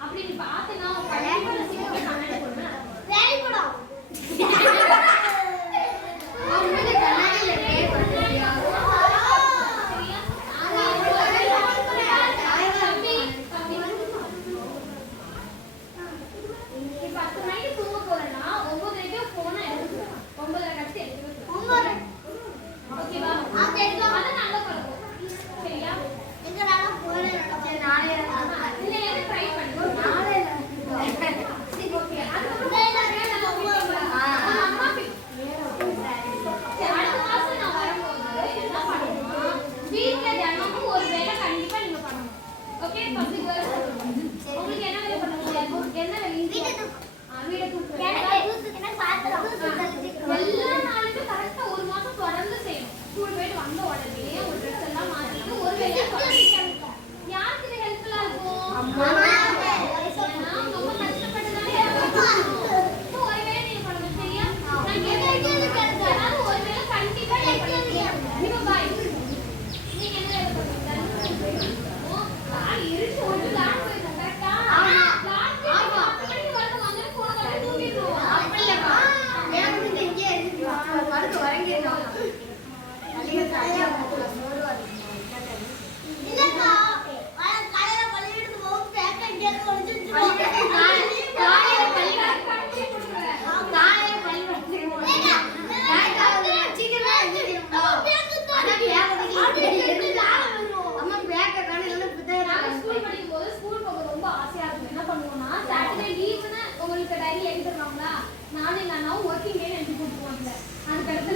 அப்படி நீ பார்த்தனா கண்டிப்பா சீக்கிரம் கண்ணாடி போடுவேன். நானும் எங்க அண்ணாவும் ஒர்க்கிங் டே எழுதி கொடுத்துருவாங்க. அதுக்கடுத்து